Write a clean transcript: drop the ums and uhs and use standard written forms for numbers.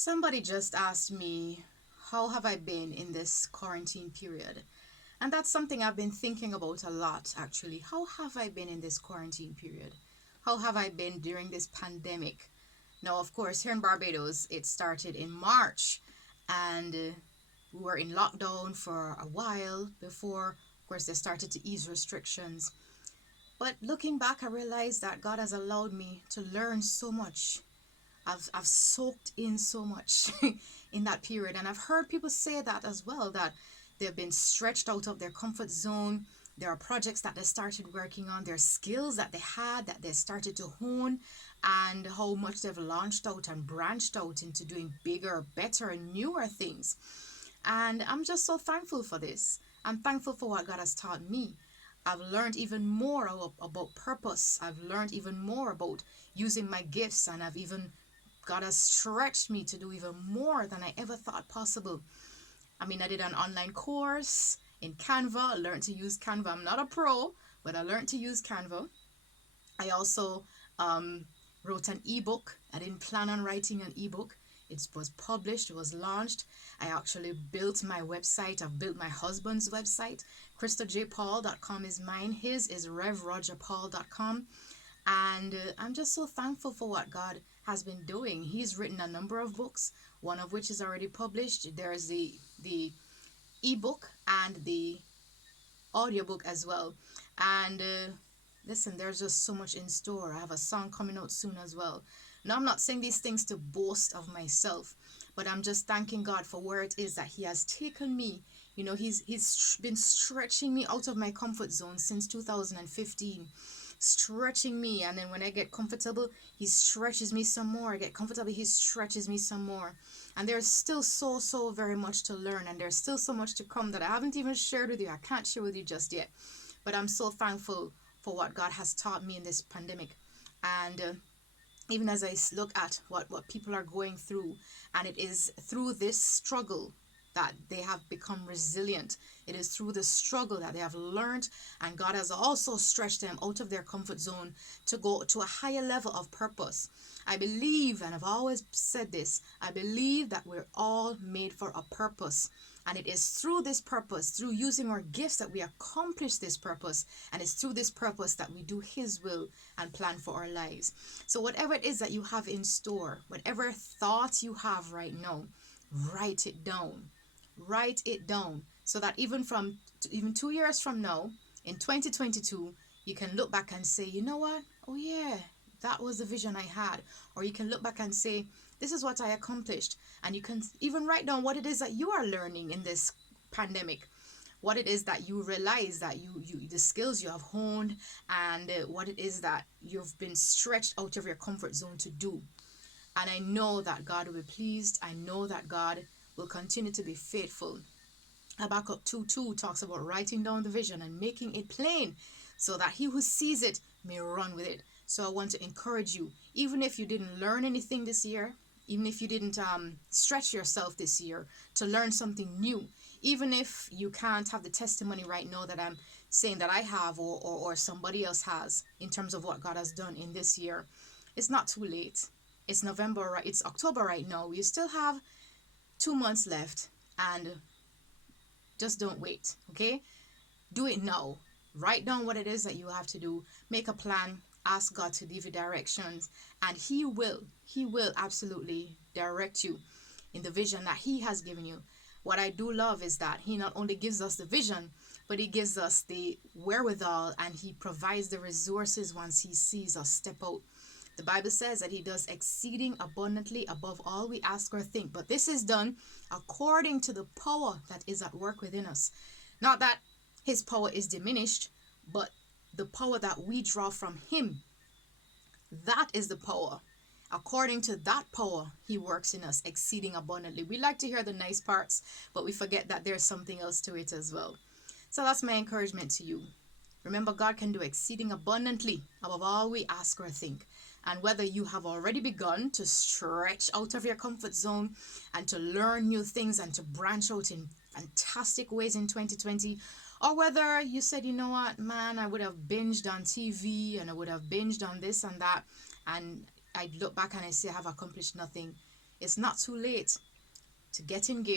Somebody just asked me, how have I been in this quarantine period? And that's something I've been thinking about a lot, actually. How have I been in this quarantine period? How have I been during this pandemic? Now, of course, here in Barbados, it started in March, and we were in lockdown for a while before, of course, they started to ease restrictions. But looking back, I realized that God has allowed me to learn so much. I've soaked in so much in that period, and I've heard people say that as well, that they've been stretched out of their comfort zone. There are projects that they started working on, there are skills that they had that they started to hone, and how much they've launched out and branched out into doing bigger, better, and newer things. And I'm just so thankful for this. I'm thankful for what God has taught me. I've learned even more about purpose. I've learned even more about using my gifts, and I've even God has stretched me to do even more than I ever thought possible. I mean, I did an online course in Canva. I learned to use Canva. I'm not a pro, but I learned to use Canva. I also wrote an ebook. I didn't plan on writing an ebook. It was published, it was launched. I actually built my website. I've built my husband's website. Kristojaypaul.com is mine. His is revrogerpaul.com. And I'm just so thankful for what God has been doing. He's written a number of books, one of which is already published. There's the ebook and the audiobook as well. And listen, there's just so much in store. I have a song coming out soon as well. Now, I'm not saying these things to boast of myself, but I'm just thanking God for where it is that He has taken me. You know, He's been stretching me out of my comfort zone since 2015, stretching me, and then when I get comfortable, He stretches me some more. I get comfortable, He stretches me some more. And there's still so very much to learn, and there's still so much to come that I haven't even shared with you. I can't share with you just yet, but I'm so thankful for what God has taught me in this pandemic. And even as I look at what people are going through, and it is through this struggle that they have become resilient. It is through the struggle that they have learned, and God has also stretched them out of their comfort zone to go to a higher level of purpose. I believe, and I've always said this, I believe that we're all made for a purpose. And it is through this purpose, through using our gifts, that we accomplish this purpose. And it's through this purpose that we do His will and plan for our lives. So whatever it is that you have in store, whatever thoughts you have right now, write it down. Write it down, so that even 2 years from now, in 2022, you can look back and say, you know what? Oh yeah, that was the vision I had. Or you can look back and say, this is what I accomplished. And you can even write down what it is that you are learning in this pandemic, what it is that you realize that you the skills you have honed, and what it is that you've been stretched out of your comfort zone to do. And I know that God will be pleased. I know that God will continue to be faithful. Habakkuk 2:2 talks about writing down the vision and making it plain, so that he who sees it may run with it. So I want to encourage you, even if you didn't learn anything this year, even if you didn't stretch yourself this year to learn something new, even if you can't have the testimony right now that I'm saying that I have, or somebody else has, in terms of what God has done in this year, it's not too late. It's November, right? It's October right now. You still have 2 months left, and just don't wait, okay? Do it now. Write down what it is that you have to do. Make a plan. Ask God to give you directions, and He will absolutely direct you in the vision that He has given you. What I do love is that He not only gives us the vision, but He gives us the wherewithal, and He provides the resources once He sees us step out. The Bible says that He does exceeding abundantly above all we ask or think. But this is done according to the power that is at work within us. Not that His power is diminished, but the power that we draw from Him. That is the power. According to that power, He works in us exceeding abundantly. We like to hear the nice parts, but we forget that there's something else to it as well. So that's my encouragement to you. Remember, God can do exceeding abundantly above all we ask or think. And whether you have already begun to stretch out of your comfort zone and to learn new things and to branch out in fantastic ways in 2020, or whether you said, you know what, man, I would have binged on TV and I would have binged on this and that, and I'd look back and I say I have accomplished nothing. It's not too late to get in gear